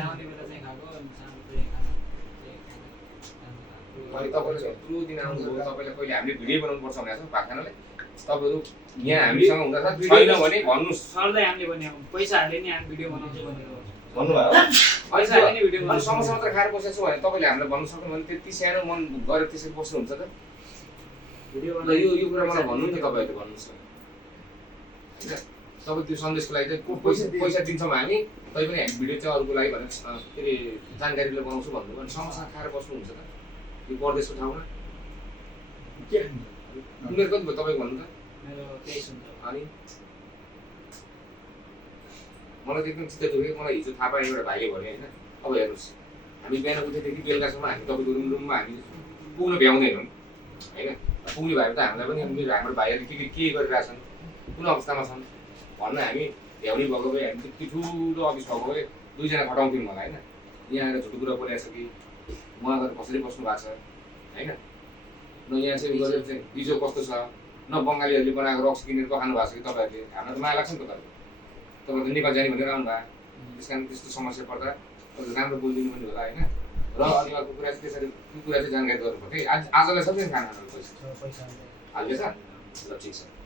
आउने बेला चाहिँ खाएको अनि सानो चाहिँ खाना अनि तपाईँले यत्रो दिन आउनुभयो तपाईँलाई कहिले हामीले भिडियो बनाउनु पर्छ भनेको छ भात खानाले तपाईँहरू यहाँ हामीसँग हुँदा छैन भने भन्नुहोस् सरलाई हामीले भने पैसा हाले नि हामी भिडियो बनाउँछु भनेर भन्नुभयो पैसा हाले नि भिडियो अनि समोसा मात्र खाएर बसेको छु भने तपाईँले हामीलाई भन्नु सक्नु भने त्यति सानो मन गरेर त्यसरी बस्नुहुन्छ त भिडियो ल यो कुरा मलाई भन्नु नि त तपाईँहरूले भन्नुहोस् न होइन तपाईँ त्यो सन्देशको लागि चाहिँ पैसा दिन्छौँ हामी तैपनि हामी भिडियो चाहिँ अरूको लागि भनेर के अरे जानकारीले बनाउँछु भन्नुभयो भने समोसा खाएर बस्नुहुन्छ त यो परदेशको ठाउँमा उमेर कति भयो तपाईँको भन्नु त मेरो 23 हुन्छ अनि मलाई त एकदम चित्त दुख्यो मलाई हिजो थाहा पाएँ एउटा भाइले भने होइन अब हेर्नुहोस् हामी बिहान उठेदेखि बेलुकासम्म हामी तपाईँको रुममा हामी पुग्न भ्याउँदैनौँ होइन पुग्ने भए त हामीलाई पनि मेरो हाम्रो भाइहरूले के गरिरहेछन् कुन अवस्थामा छन् भन्न हामी भ्याउने भएको भए हामी त्यति ठुलो अफिस भएको भए 2 जना खटाउँथ्यौँ होला होइन यहाँ आएर झुटो कुरा बोलेको छ कि उहाँ गरेर कसरी बस्नु भएको छ होइन न यहाँ चाहिँ गरेर चाहिँ बिजो कस्तो छ न बङ्गालीहरूले बनाएको रक्स किनेर खानु भएको छ कि तपाईँहरूले हामीलाई त माया लाग्छ नि तपाईँहरू त नेपाल जाने भनेर आउनु भयो त्यस कारण त्यस्तो समस्या पर्दा तपाईँले राम्रो बोलिदिनु पनि होला होइन र अनि अर्को कुरा चाहिँ त्यसरी त्यो कुरा चाहिँ जानकारी गर्नु पर्छ आजलाई सबैजना खाना पैसा पैसा हाल्दैछ ल ठिक छ